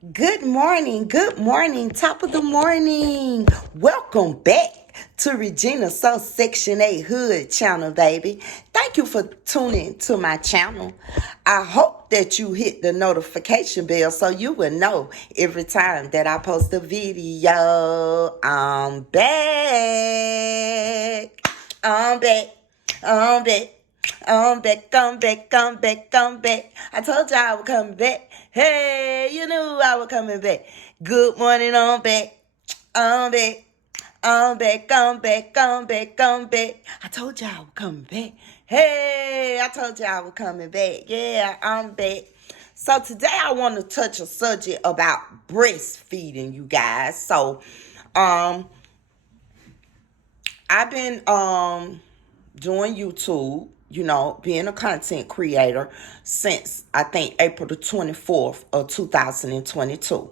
Good morning, top of the morning. Welcome back to Regina So Section 8 Hood channel, baby. Thank you for tuning to my channel. I hope that you hit the notification bell so you will know every time that I post a video. I'm back. I'm back. I'm back. Come back. I told y'all I would come back. Hey, you knew I was coming back. Good morning, I'm back. I'm back. Come back. I told y'all I was coming back. Hey, I told y'all I was coming back. Yeah, I'm back. So today I want to touch a subject about breastfeeding, you guys. So, I've been doing YouTube, being a content creator since I think April the 24th of 2022.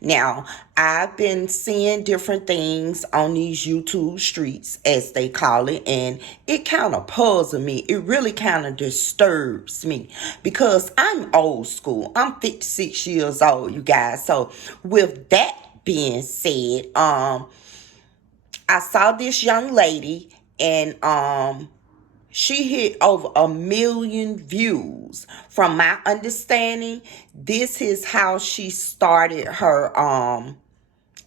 Now, I've been seeing different things on these YouTube streets, as they call it, and it kind of puzzles me. It really kind of disturbs me because I'm old school. I'm 56 years old, you guys. So with that being said, I saw this young lady and she hit over 1 million views. From my understanding, this is how she started her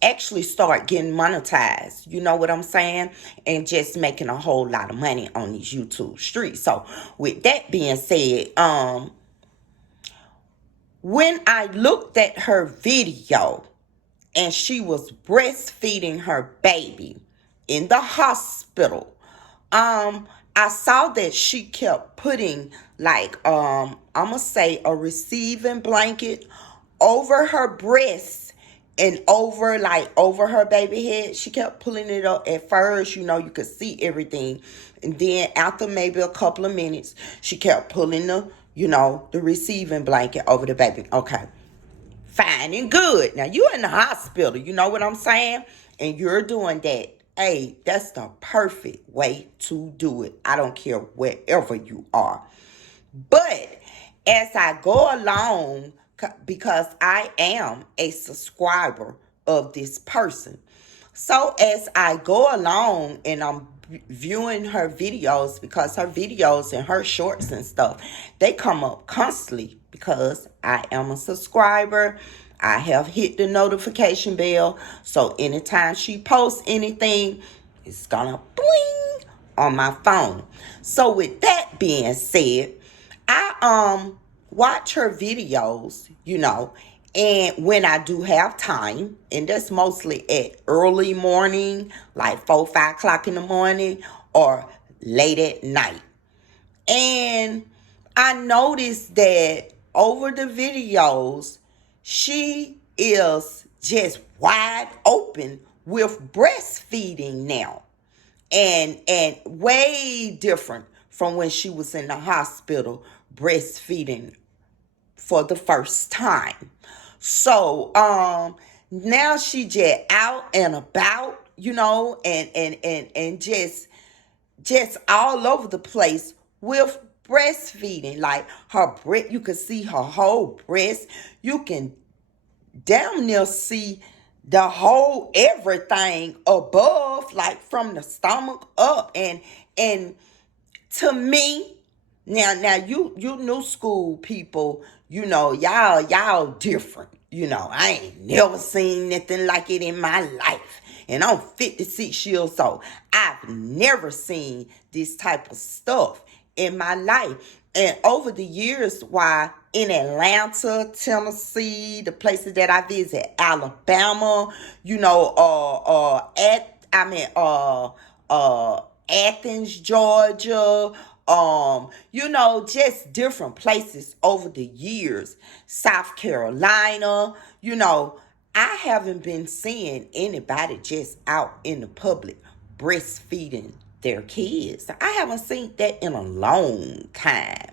actually start getting monetized. You know what I'm saying? And just making a whole lot of money on these YouTube streets. So with that being said, when I looked at her video and she was breastfeeding her baby in the hospital, I saw that she kept putting I'm gonna say a receiving blanket over her breasts and over her baby head. She kept pulling it up. At first, you could see everything, and then after maybe a couple of minutes, she kept pulling the receiving blanket over the baby. Okay, fine and good. Now you're in the hospital, you know what I'm saying? And you're doing that. Hey, that's the perfect way to do it. I don't care wherever you are. But as I go along, because I am a subscriber of this person, so as I go along and I'm viewing her videos, because her videos and her shorts and stuff, they come up constantly because I am a subscriber. I have hit the notification bell. So anytime she posts anything, it's gonna bling on my phone. So with that being said, I watch her videos, and when I do have time, and that's mostly at early morning, like 4, 5 o'clock in the morning, or late at night. And I noticed that over the videos, she is just wide open with breastfeeding now. And way different from when she was in the hospital breastfeeding for the first time. So now she just out and about, and just all over the place with breastfeeding. Like her breast, you can see her whole breast. You can damn near see the whole everything above, like from the stomach up. And to me, now you new school people, y'all different. I ain't never seen nothing like it in my life. And I'm 56 years old. I've never seen this type of stuff in my life. And over the years, why in Atlanta, Tennessee, the places that I visit, Alabama, Athens, Georgia, just different places over the years, South Carolina, I haven't been seeing anybody just out in the public breastfeeding their kids. I haven't seen that in a long time.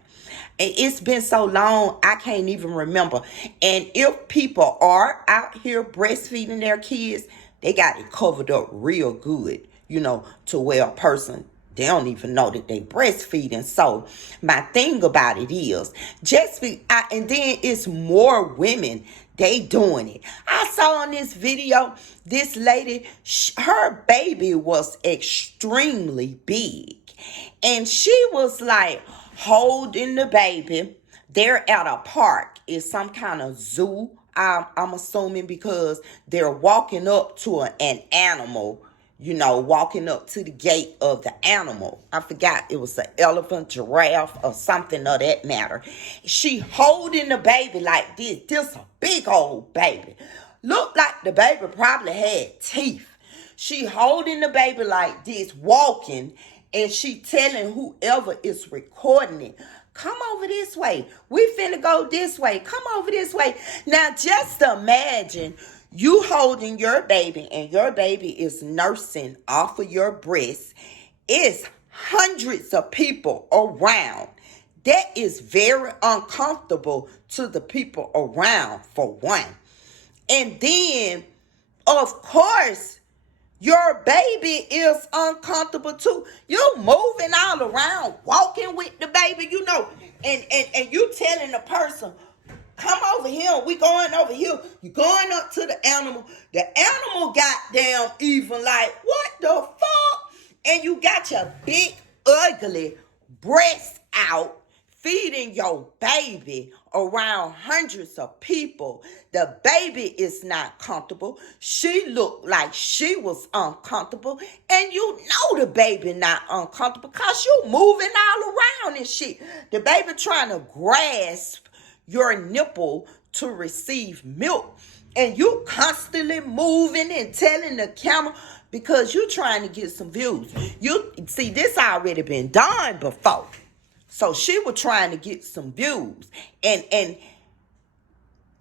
And it's been so long, I can't even remember. And if people are out here breastfeeding their kids, they got it covered up real good, to where a person, they don't even know that they breastfeeding. So my thing about it is, and then it's more women They doing it. I saw in this video, this lady, her baby was extremely big. And she was like holding the baby. They're at a park. It's some kind of zoo, I'm assuming, because they're walking up to an animal, walking up to the gate of the animal. I forgot, it was an elephant, giraffe, or something of that matter. She holding the baby like this. This a big old baby. Looked like the baby probably had teeth. She holding the baby like this, walking, and she telling whoever is recording it, come over this way. We finna go this way. Come over this way. Now, just imagine you holding your baby and your baby is nursing off of your breast. It's hundreds of people around. That is very uncomfortable to the people around, for one. And then, of course, your baby is uncomfortable too. You moving all around, walking with the baby, and you telling the person, come over here, we going over here. You going up to the animal. The animal goddamn even like, what the fuck? And you got your big, ugly breast out, feeding your baby around hundreds of people. The baby is not comfortable. She looked like she was uncomfortable. And you know the baby not uncomfortable because you moving all around and shit. The baby trying to grasp your nipple to receive milk. And you constantly moving and telling the camera because you trying to get some views. You see, this already been done before. So she was trying to get some views. And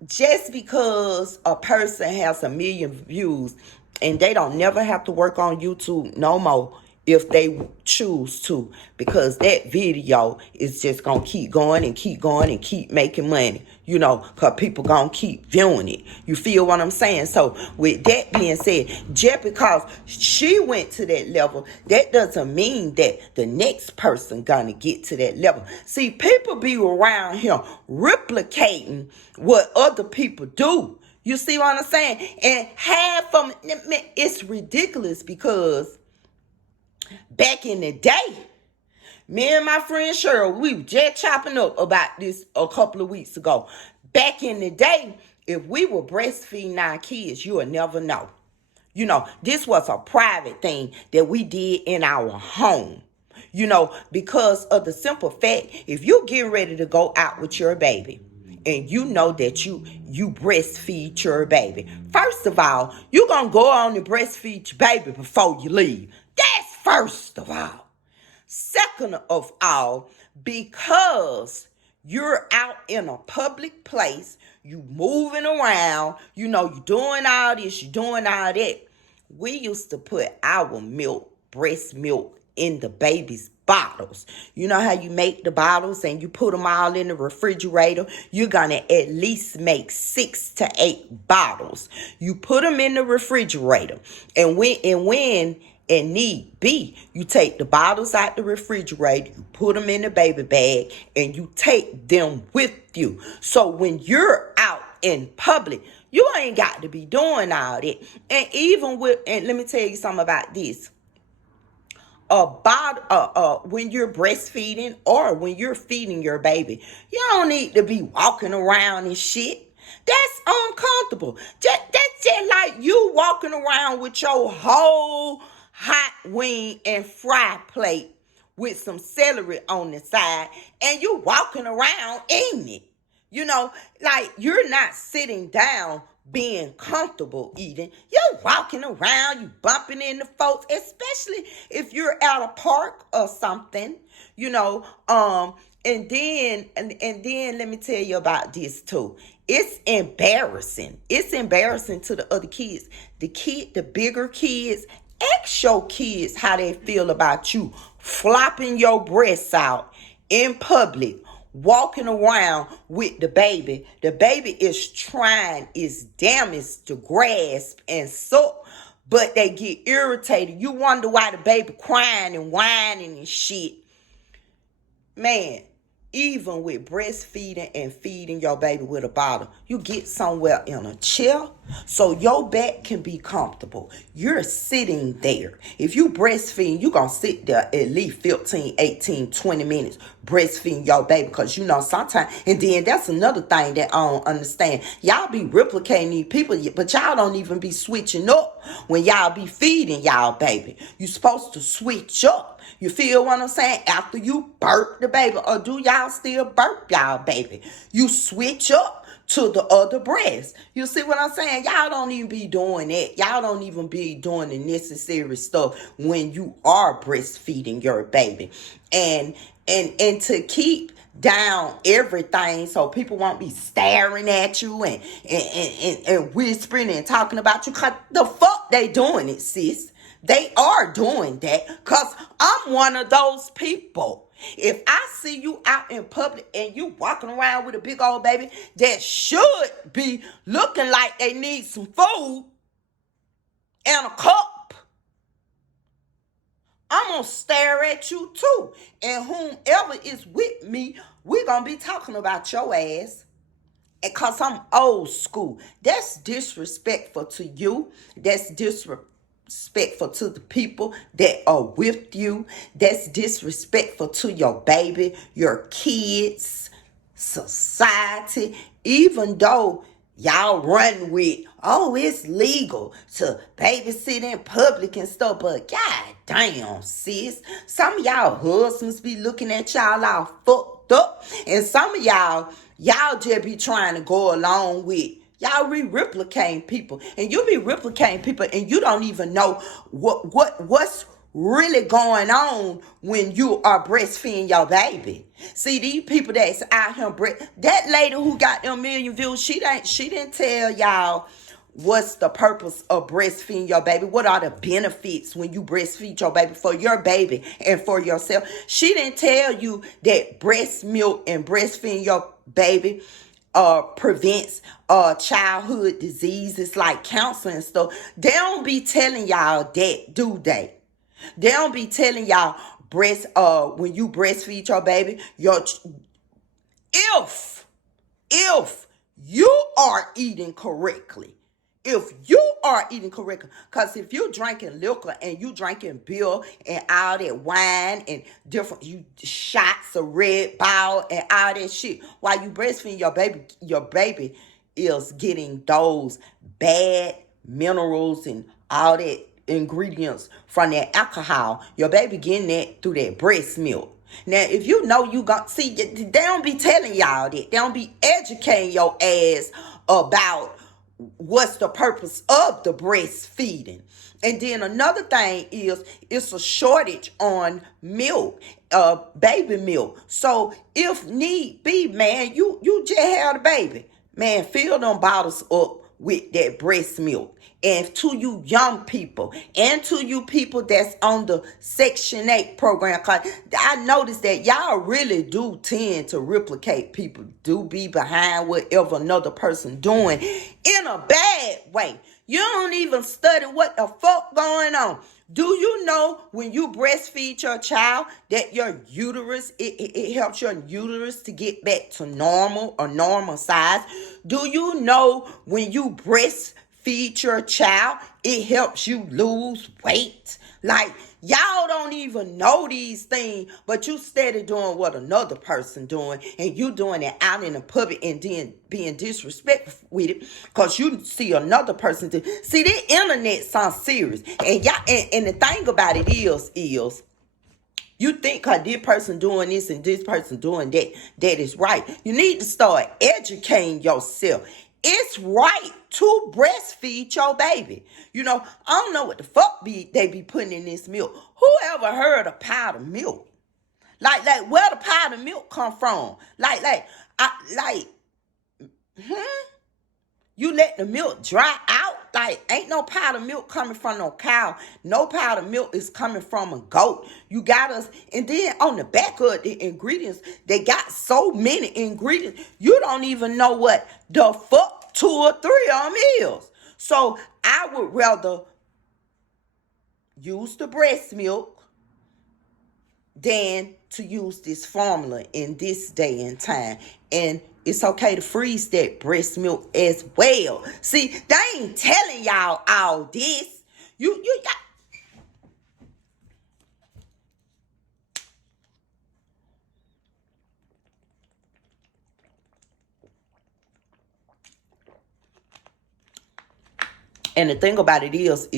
just because a person has 1 million views and they don't never have to work on YouTube no more if they choose to, because that video is just going to keep going and keep going and keep making money, because people going to keep viewing it. You feel what I'm saying? So with that being said, just because she went to that level, that doesn't mean that the next person going to get to that level. See, people be around here replicating what other people do. You see what I'm saying? And half of them, it's ridiculous because back in the day, me and my friend Cheryl, we were just chopping up about this a couple of weeks ago. Back in the day, if we were breastfeeding our kids, you would never know. This was a private thing that we did in our home. Because of the simple fact, if you get ready to go out with your baby, and you know that you breastfeed your baby, first of all, you're going to go on and breastfeed your baby before you leave. That's first of all. Second of all, because you're out in a public place, you moving around, you doing all this, you doing all that. We used to put our milk, breast milk, in the baby's bottles. You know how you make the bottles and you put them all in the refrigerator? You're going to at least make 6 to 8 bottles. You put them in the refrigerator. And when need be, you take the bottles out the refrigerator, you put them in the baby bag, and you take them with you. So when you're out in public, you ain't got to be doing all that. And let me tell you something about this. When you're breastfeeding or when you're feeding your baby, you don't need to be walking around and shit. That's uncomfortable. That's just like you walking around with your whole hot wing and fry plate with some celery on the side, and you walking around eating it. Like you're not sitting down being comfortable eating. You're walking around, you bumping into folks, especially if you're at a park or something, and then let me tell you about this too. It's embarrassing. It's embarrassing to the other kids. The bigger kids, ask your kids how they feel about you flopping your breasts out in public, walking around with the baby. The baby is trying its damnedest to grasp and suck, but they get irritated. You wonder why the baby crying and whining and shit. Man, even with breastfeeding and feeding your baby with a bottle, you get somewhere in a chair so your back can be comfortable. You're sitting there. If you breastfeed, you're going to sit there at least 15, 18, 20 minutes breastfeeding your baby, because you know sometimes, and then that's another thing that I don't understand. Y'all be replicating these people, but y'all don't even be switching up when y'all be feeding y'all baby. You supposed to switch up. You feel what I'm saying? After you burp the baby, or do y'all still burp y'all baby? You switch up to the other breast. You see what I'm saying? Y'all don't even be doing that. Y'all don't even be doing the necessary stuff when you are breastfeeding your baby. And to keep down everything so people won't be staring at you and whispering and talking about you, because the fuck they doing it, sis. They are doing that, because I'm one of those people. If I see you out in public and you walking around with a big old baby that should be looking like they need some food and a cup, I'm going to stare at you too. And whomever is with me, we're going to be talking about your ass. Because I'm old school. That's disrespectful to you. That's disrespectful to the people that are with you. That's disrespectful to your baby, your kids, society. Even though y'all run with, oh, it's legal to babysit in public and stuff, but god damn, sis, some of y'all husbands be looking at y'all all fucked up, and some of y'all just be trying to go along with, y'all replicating people, and you be replicating people and you don't even know what's really going on when you are breastfeeding your baby. See, these people that's out here, that lady who got them million views, she didn't tell y'all what's the purpose of breastfeeding your baby. What are the benefits when you breastfeed your baby, for your baby and for yourself? She didn't tell you that breast milk and breastfeeding your baby prevents childhood diseases like cancer and stuff. They don't be telling y'all that, do they? They don't be telling y'all when you breastfeed your baby, if you are eating correctly. If you are eating correctly, because if you drinking liquor and you drinking beer and all that wine and different shots of Red Bull and all that shit while you breastfeeding your baby is getting those bad minerals and all that ingredients from that alcohol. Your baby getting that through that breast milk. Now, if you know you got, see, they don't be telling y'all that. They don't be educating your ass about what's the purpose of the breastfeeding. And then another thing is, it's a shortage on milk, baby milk. So if need be, man, you just had a baby, man, fill them bottles up with that breast milk. And to you young people, and to you people that's on the Section 8 program, because I noticed that y'all really do tend to replicate people, do be behind whatever another person doing in a bad way. You don't even study what the fuck going on. Do you know when you breastfeed your child that your uterus, it helps your uterus to get back to normal or normal size? Do you know when you breastfeed your child, it helps you lose weight? Like, y'all don't even know these things, but you steady doing what another person doing, and you doing it out in the public and then being disrespectful with it because you see another person do. See, the internet sounds serious, and y'all, and the thing about it is you think because this person doing this and this person doing that, that is right. You need to start educating yourself. It's right to breastfeed your baby. You know, I don't know what the fuck they be putting in this milk. Whoever heard of powdered milk? Like where the powdered milk come from? You let the milk dry out? Like, ain't no powdered milk coming from no cow. No powdered milk is coming from a goat. You got us. And then on the back of the ingredients, they got so many ingredients, you don't even know what the fuck 2 or 3 of them is. So I would rather use the breast milk than to use this formula in this day and time. And it's okay to freeze that breast milk as well. See, they ain't telling y'all all this. You got. And the thing about it is,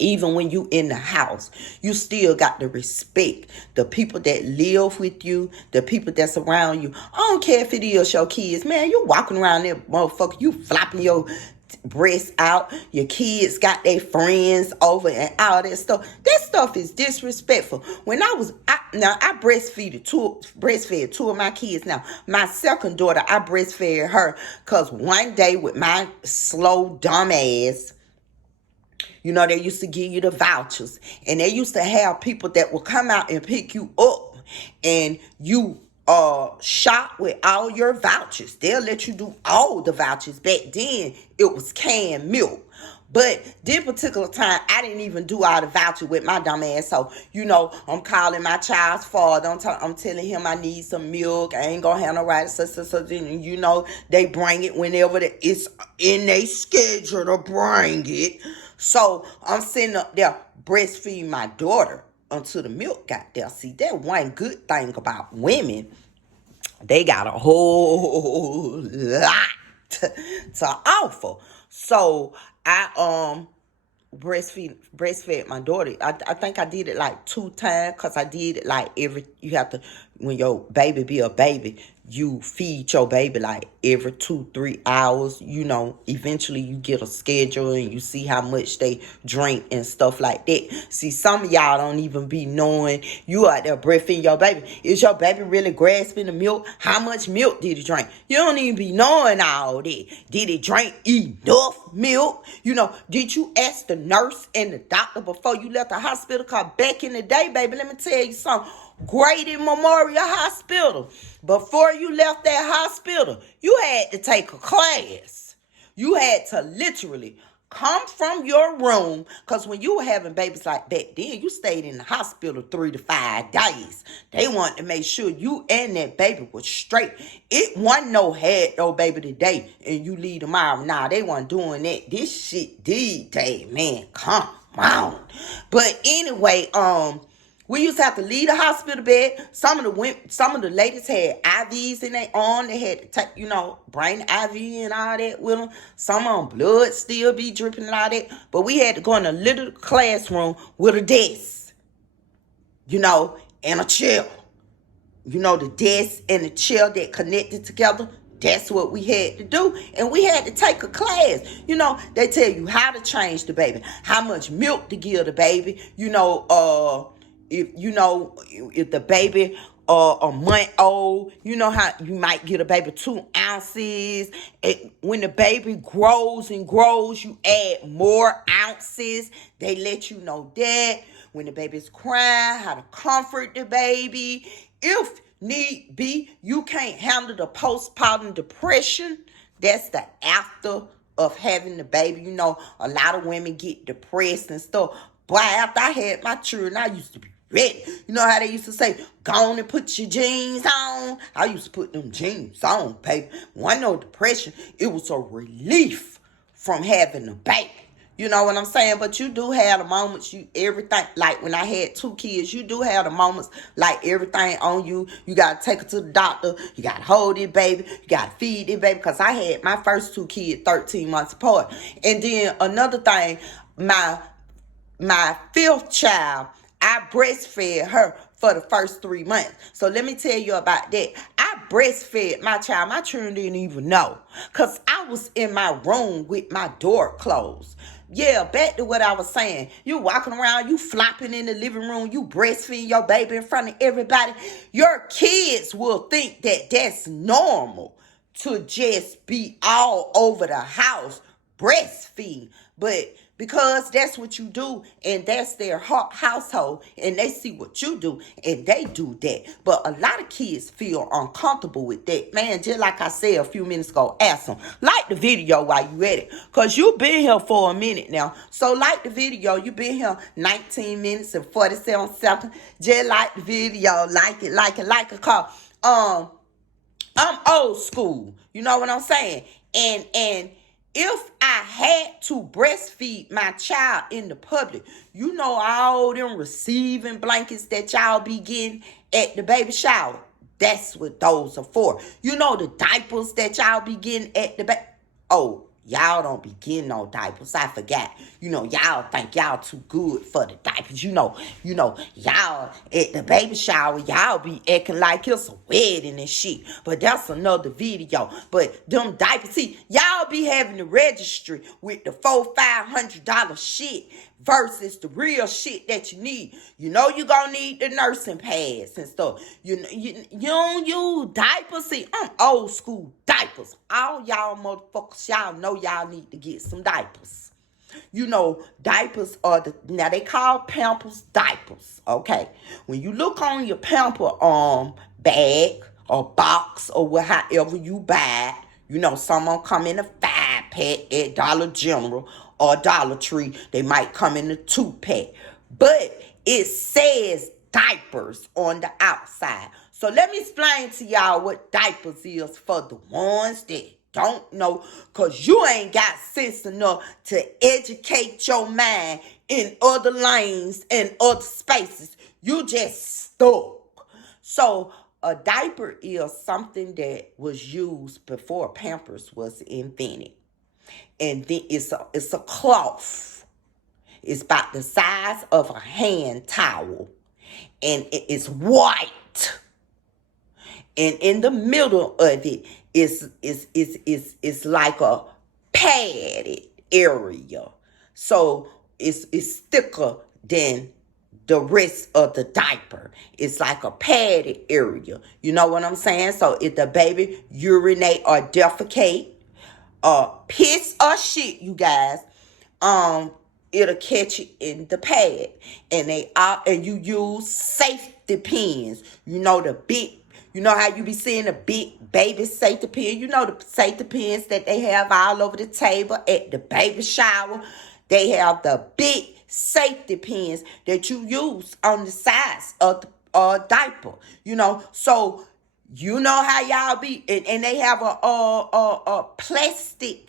even when you in the house, you still got to respect the people that live with you, the people that's around you. I don't care if it is your kids. Man, you walking around there, motherfucker, you flopping your breasts out. Your kids got their friends over and all that stuff. That stuff is disrespectful. When I breastfed two of my kids. Now, my second daughter, I breastfed her because one day with my slow, dumb ass, they used to give you the vouchers. And they used to have people that would come out and pick you up. And you shop with all your vouchers. They'll let you do all the vouchers. Back then, it was canned milk. But this particular time, I didn't even do all the voucher with my dumb ass. So, I'm calling my child's father. I'm telling him I need some milk. I ain't going to have no right. So, they bring it whenever it's in their schedule to bring it. So, I'm sitting up there breastfeeding my daughter until the milk got there. See, that one good thing about women, they got a whole lot to offer. So I breastfed my daughter. I think I did it like 2 times because I did it like you have to, when your baby be a baby, you feed your baby like every 2-3 hours. Eventually you get a schedule and you see how much they drink and stuff like that. See, some of y'all don't even be knowing. You out there breastfeeding your baby. Is your baby really grasping the milk? How much milk did it drink? You don't even be knowing all that. Did it drink enough milk? Did you ask the nurse and the doctor before you left the hospital? Because back in the day, baby, let me tell you something. Grady Memorial Hospital. Before you left that hospital, you had to take a class. You had to literally come from your room, because when you were having babies like back then, you stayed in the hospital 3 to 5 days. They wanted to make sure you and that baby was straight. It wasn't no had no baby today and you leave tomorrow. Nah, they weren't doing that. This shit D-Day, man. Come on. But anyway, we used to have to leave the hospital bed. Some of the ladies had IVs in their arm. They had to take, bring the IV and all that with them. Some of them blood still be dripping and all that. But we had to go in a little classroom with a desk, and a chair. The desk and the chair that connected together. That's what we had to do. And we had to take a class. They tell you how to change the baby, how much milk to give the baby, if the baby a month old, how you might get a baby 2 ounces. When the baby grows and grows, you add more ounces. They let you know that. When the baby's crying, how to comfort the baby. If need be, you can't handle the postpartum depression. That's the after of having the baby. A lot of women get depressed and stuff. Boy, after I had my children, I used to be ready. You know how they used to say, go on and put your jeans on? I used to put them jeans on, baby. Wasn't no depression. It was a relief from having a baby. You know what I'm saying? But you do have the moments, everything, like when I had 2 kids, you do have the moments like everything on you. You got to take it to the doctor. You got to hold it, baby. You got to feed it, baby. Because I had my first 2 kids 13 months apart. And then another thing, my 5th child, I breastfed her for the first 3 months. So let me tell you about that. I breastfed my child. My children didn't even know. Because I was in my room with my door closed. Yeah, back to what I was saying. You walking around, you flopping in the living room, you breastfeeding your baby in front of everybody. Your kids will think that that's normal to just be all over the house breastfeed. But because that's what you do and that's their household and they see what you do and they do that. But a lot of kids feel uncomfortable with that. Man, just like I said a few minutes ago, ask them, like the video while you at it. Because you've been here for a minute now. So like the video, you've been here 19 minutes and 47 seconds. Just like the video, like it, call. I'm old school. You know what I'm saying? And if I had to breastfeed my child in the public, you know all them receiving blankets that y'all be getting at the baby shower. That's what those are for. You know the diapers that y'all be getting at the oh, y'all don't be getting no diapers. I forgot. You know, y'all think y'all too good for the diapers. You know, y'all at the baby shower, y'all be acting like it's a wedding and shit. But that's another video. But them diapers, see, y'all be having the registry with the $400-500 shit versus the real shit that you need. You know you gonna need the nursing pads and stuff. You don't use diapers. See, I'm old school diapers. All y'all motherfuckers, y'all know y'all need to get some diapers. You know, diapers are now they call Pampers diapers. Okay. When you look on your Pamper bag or box or however you buy it, you know, some of them come in a 5-pack at Dollar General or Dollar Tree. They might come in a 2-pack. But it says diapers on the outside. So let me explain to y'all what diapers is for the ones that don't know, because you ain't got sense enough to educate your mind in other lanes and other spaces. You just stuck. So a diaper is something that was used before Pampers was invented. And then it's a cloth. It's about the size of a hand towel. And it's white. And in the middle of it is like a padded area. So it's thicker than the rest of the diaper. It's like a padded area. You know what I'm saying? So if the baby urinate or defecate, piss or shit, you guys, it'll catch it in the pad. And you use safety pins. You know the big, you know how you be seeing the big baby safety pin? You know the safety pins that they have all over the table at the baby shower. They have the big safety pins that you use on the sides of the diaper. You know, so you know how y'all be, and they have a plastic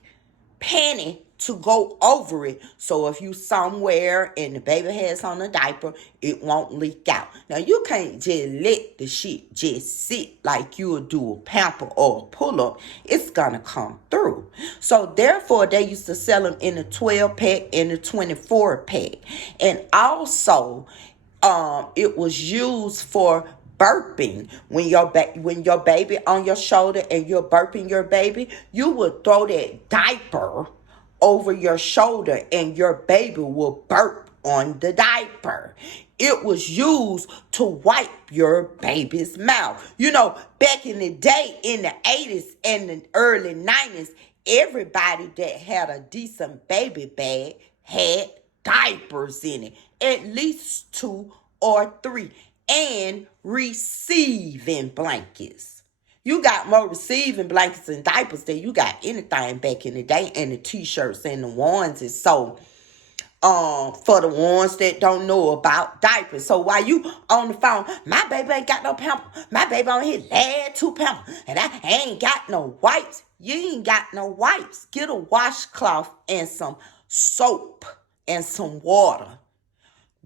panty to go over it. So if you somewhere and the baby has on a diaper, it won't leak out. Now you can't just let the shit just sit like you would do a pamper or a pull-up. It's gonna come through. So therefore they used to sell them in a 12-pack and a 24-pack. And also it was used for burping. When your baby on your shoulder and you're burping your baby, you would throw that diaper over your shoulder and your baby will burp on the diaper. It was used to wipe your baby's mouth. You know, back in the day, in the 80s and the early 90s, everybody that had a decent baby bag had diapers in it. At least 2 or 3. And receiving blankets. You got more receiving blankets and diapers than you got anything back in the day, and the t-shirts and the onesies. So for the ones that don't know about diapers. So while you on the phone, my baby ain't got no pamper. My baby on here had 2 pamper. And I ain't got no wipes. You ain't got no wipes. Get a washcloth and some soap and some water.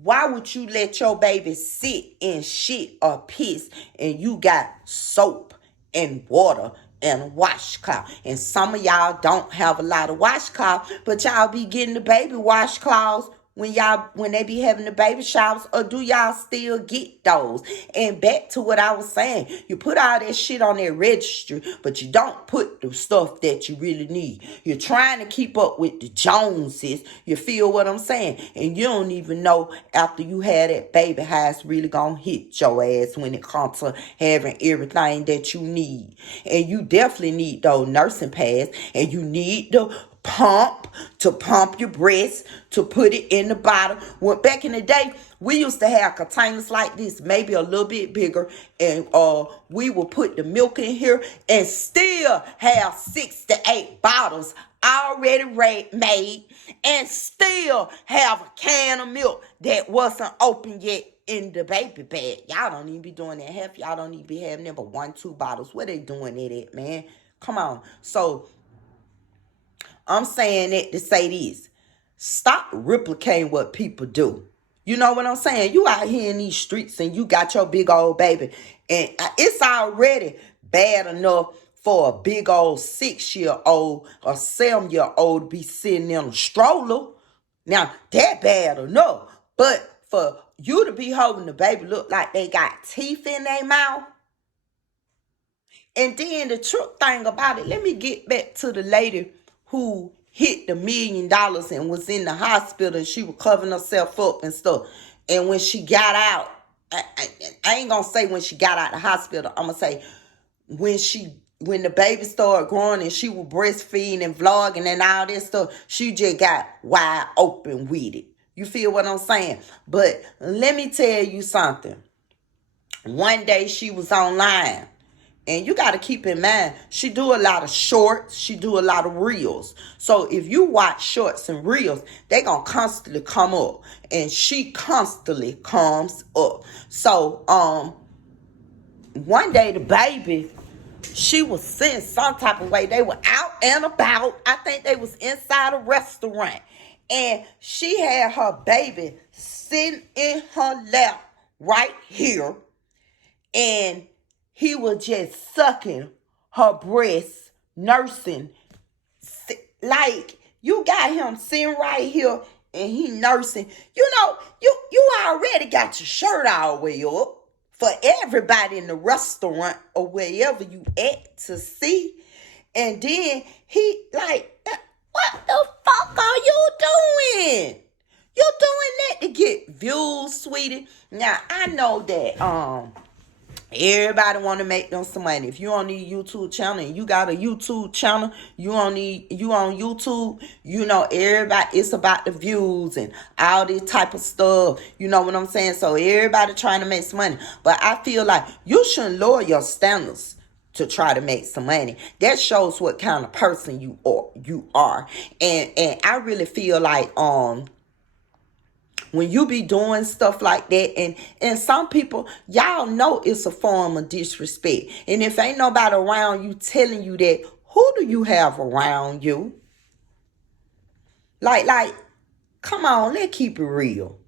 Why would you let your baby sit in shit or piss and you got soap and water and a washcloth? And some of y'all don't have a lot of washcloth, but y'all be getting the baby washcloths when they be having the baby showers, or do y'all still get those? And back to what I was saying, you put all that shit on that registry, but you don't put the stuff that you really need. You're trying to keep up with the Joneses. You feel what I'm saying? And you don't even know after you had that baby how it's really gonna hit your ass when it comes to having everything that you need. And you definitely need those nursing pads, and you need the pump, to pump your breast, to put it in the bottle. When back in the day, we used to have containers like this, maybe a little bit bigger, and we would put the milk in here and still have 6 to 8 bottles already made, and still have a can of milk that wasn't open yet in the baby bag. Y'all don't even be doing that. Half y'all don't even be having them but 1, 2 bottles. Where they doing it at, man? Come on. So I'm saying it to say this. Stop replicating what people do. You know what I'm saying? You out here in these streets and you got your big old baby. And it's already bad enough for a big old 6-year-old or 7-year-old to be sitting in a stroller. Now, that bad enough. But for you to be holding the baby look like they got teeth in their mouth. And then the truth thing about it, let me get back to the lady who hit the $1 million and was in the hospital and she was covering herself up and stuff. And when she got out, I ain't gonna say when she got out of the hospital, I'm gonna say when the baby started growing and she was breastfeeding and vlogging and all this stuff, she just got wide open with it. You feel what I'm saying? But let me tell you something. One day she was online. And you got to keep in mind, she do a lot of shorts. She do a lot of reels. So if you watch shorts and reels, they going to constantly come up. And she constantly comes up. So one day the baby, she was sitting some type of way. They were out and about. I think they was inside a restaurant. And she had her baby sitting in her lap right here. And he was just sucking her breast, nursing. Like, you got him sitting right here and he nursing. You know, you already got your shirt all the way up for everybody in the restaurant or wherever you at to see. And then he like, what the fuck are you doing? You're doing that to get views, sweetie. Now, I know that, everybody want to make them some money. If you on the YouTube channel and you got a YouTube channel, you on YouTube, you know, everybody, it's about the views and all this type of stuff. You know what I'm saying? So everybody trying to make some money. But I feel like you shouldn't lower your standards to try to make some money. That shows what kind of person you are. And I really feel like when you be doing stuff like that, and some people, y'all know it's a form of disrespect. And if ain't nobody around you telling you that, who do you have around you? Like, come on, let's keep it real.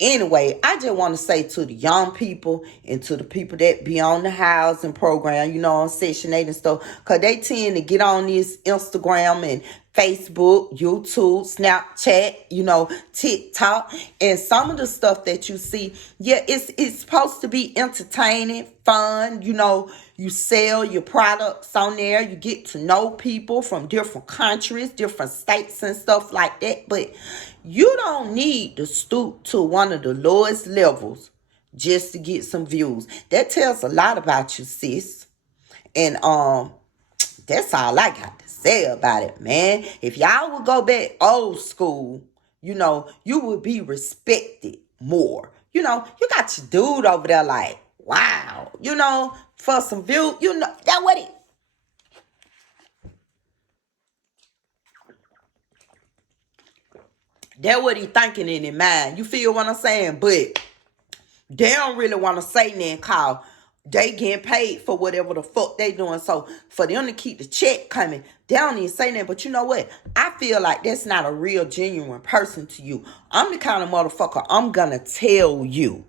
Anyway, I just want to say to the young people and to the people that be on the housing program, you know, on Section 8 and stuff, because they tend to get on this Instagram and Facebook, YouTube, Snapchat, you know, TikTok, and some of the stuff that you see, yeah, it's supposed to be entertaining, fun, you know, you sell your products on there, you get to know people from different countries, different states and stuff like that, but you don't need to stoop to one of the lowest levels just to get some views. That tells a lot about you, sis. And that's all I got to say about it, man. If y'all would go back old school, you know, you would be respected more. You know, you got your dude over there like, wow, you know, for some view, you know, that what it. That's what he thinking in his mind. You feel what I'm saying? But they don't really want to say nothing cause they getting paid for whatever the fuck they doing. So for them to keep the check coming, they don't even say nothing. But you know what? I feel like that's not a real genuine person to you. I'm the kind of motherfucker, I'm gonna tell you.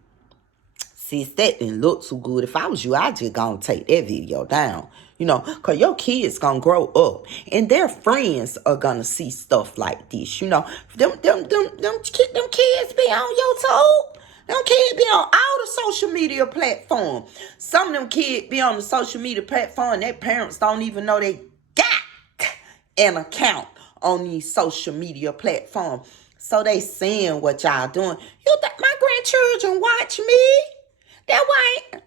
Sis, that didn't look too good. If I was you, I'd just gonna take that video down. You know, because your kids gonna grow up and their friends are gonna see stuff like this. You know, them kids be on YouTube. Them kids be on all the social media platforms. Some of them kids be on the social media platform. Their parents don't even know they got an account on these social media platforms. So they seeing what y'all doing. You think my grandchildren watch me? That why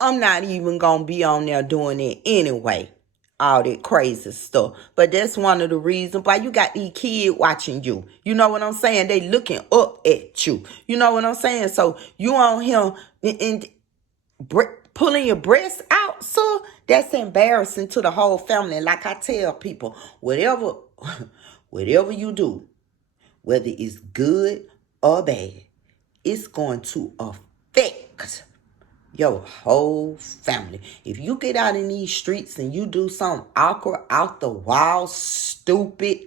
I'm not even gonna be on there doing it anyway. all that crazy stuff. But that's one of the reasons why you got these kids watching you. You know what I'm saying? They looking up at you. You know what I'm saying? So you on him and pulling your breasts out, so that's embarrassing to the whole family. And like I tell people, whatever you do, whether it's good or bad, it's going to affect your whole family. If you get out in these streets and you do something awkward, out the wall, stupid,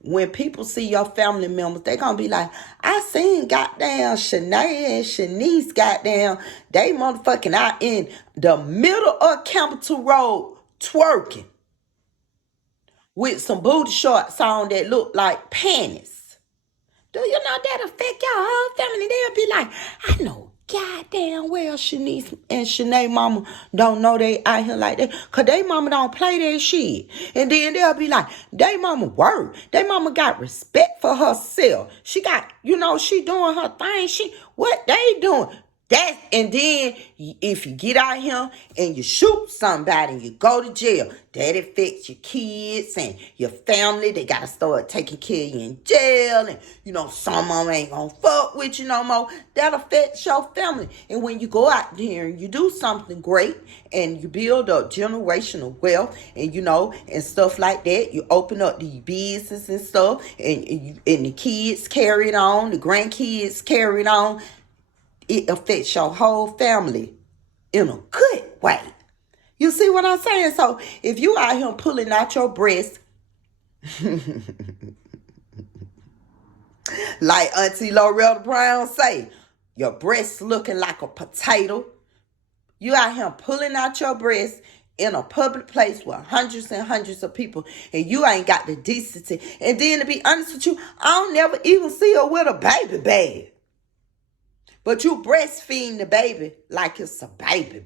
when people see your family members, they gonna be like, I seen goddamn Shanae and Shanice goddamn, they motherfucking out in the middle of Capital Road twerking with some booty shorts on that look like panties. Do you know that affect your whole family? They'll be like, I know goddamn well Shanice and Shanae mama don't know they out here like that. Cause they mama don't play that shit. And then they'll be like, they mama work. They mama got respect for herself. She got, she doing her thing. What they doing? And then if you get out here and you shoot somebody and you go to jail, that affects your kids and your family. They got to start taking care of you in jail. And, some of them ain't going to fuck with you no more. That affects your family. And when you go out there and you do something great and you build up generational wealth and, and stuff like that, you open up the business and stuff and the kids carry it on, the grandkids carry it on. It affects your whole family in a good way. You see what I'm saying? So if you out here pulling out your breast, like Auntie Loretta Brown say, your breast looking like a potato. You out here pulling out your breast in a public place with hundreds and hundreds of people, and you ain't got the decency. And then to be honest with you, I don't never even see her with a baby bag. But you breastfeeding the baby like it's a baby.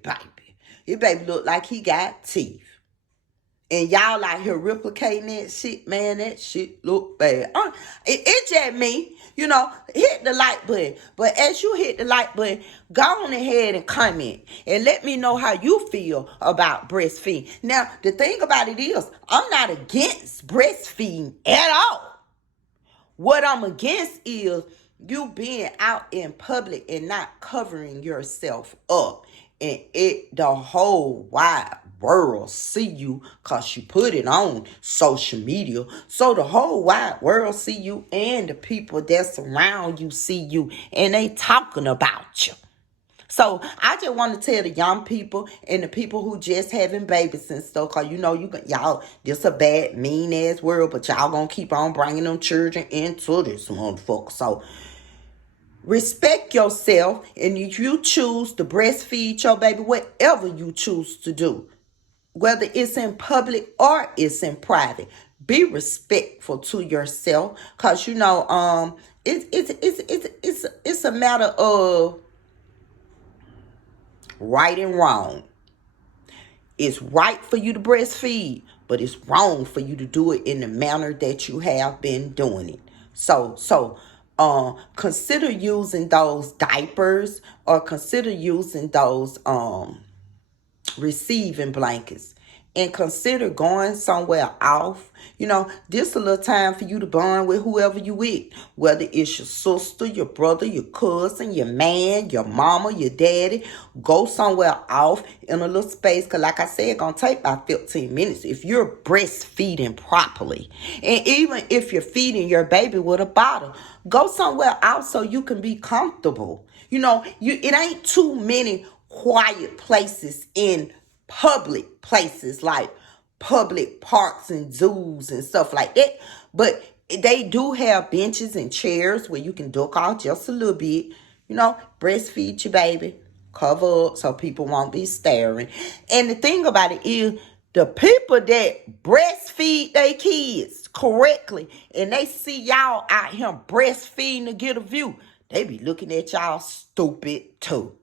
Your baby look like he got teeth. And y'all out here replicating that shit, man, that shit look bad. It's just me, hit the like button. But as you hit the like button, go on ahead and comment and let me know how you feel about breastfeeding. Now, the thing about it is, I'm not against breastfeeding at all. What I'm against is you being out in public and not covering yourself up. And the whole wide world see you because you put it on social media. So the whole wide world see you and the people that's around you see you. And they talking about you. So I just want to tell the young people and the people who just having babies and stuff, cause y'all, this a bad, mean ass world, but y'all gonna keep on bringing them children into this motherfucker. So respect yourself, and if you choose to breastfeed your baby, whatever you choose to do, whether it's in public or it's in private, be respectful to yourself, cause it's a matter of right and wrong. It's right for you to breastfeed, but it's wrong for you to do it in the manner that you have been doing it. So consider using those diapers or consider using those receiving blankets. And consider going somewhere off. This a little time for you to bond with whoever you with. Whether it's your sister, your brother, your cousin, your man, your mama, your daddy. Go somewhere off in a little space. Because like I said, it's going to take about 15 minutes if you're breastfeeding properly. And even if you're feeding your baby with a bottle, go somewhere out so you can be comfortable. It ain't too many quiet places in public places like public parks and zoos and stuff like that. But they do have benches and chairs where you can duck off just a little bit. Breastfeed your baby. Cover up so people won't be staring. And the thing about it is, the people that breastfeed their kids correctly and they see y'all out here breastfeeding to get a view, they be looking at y'all stupid too.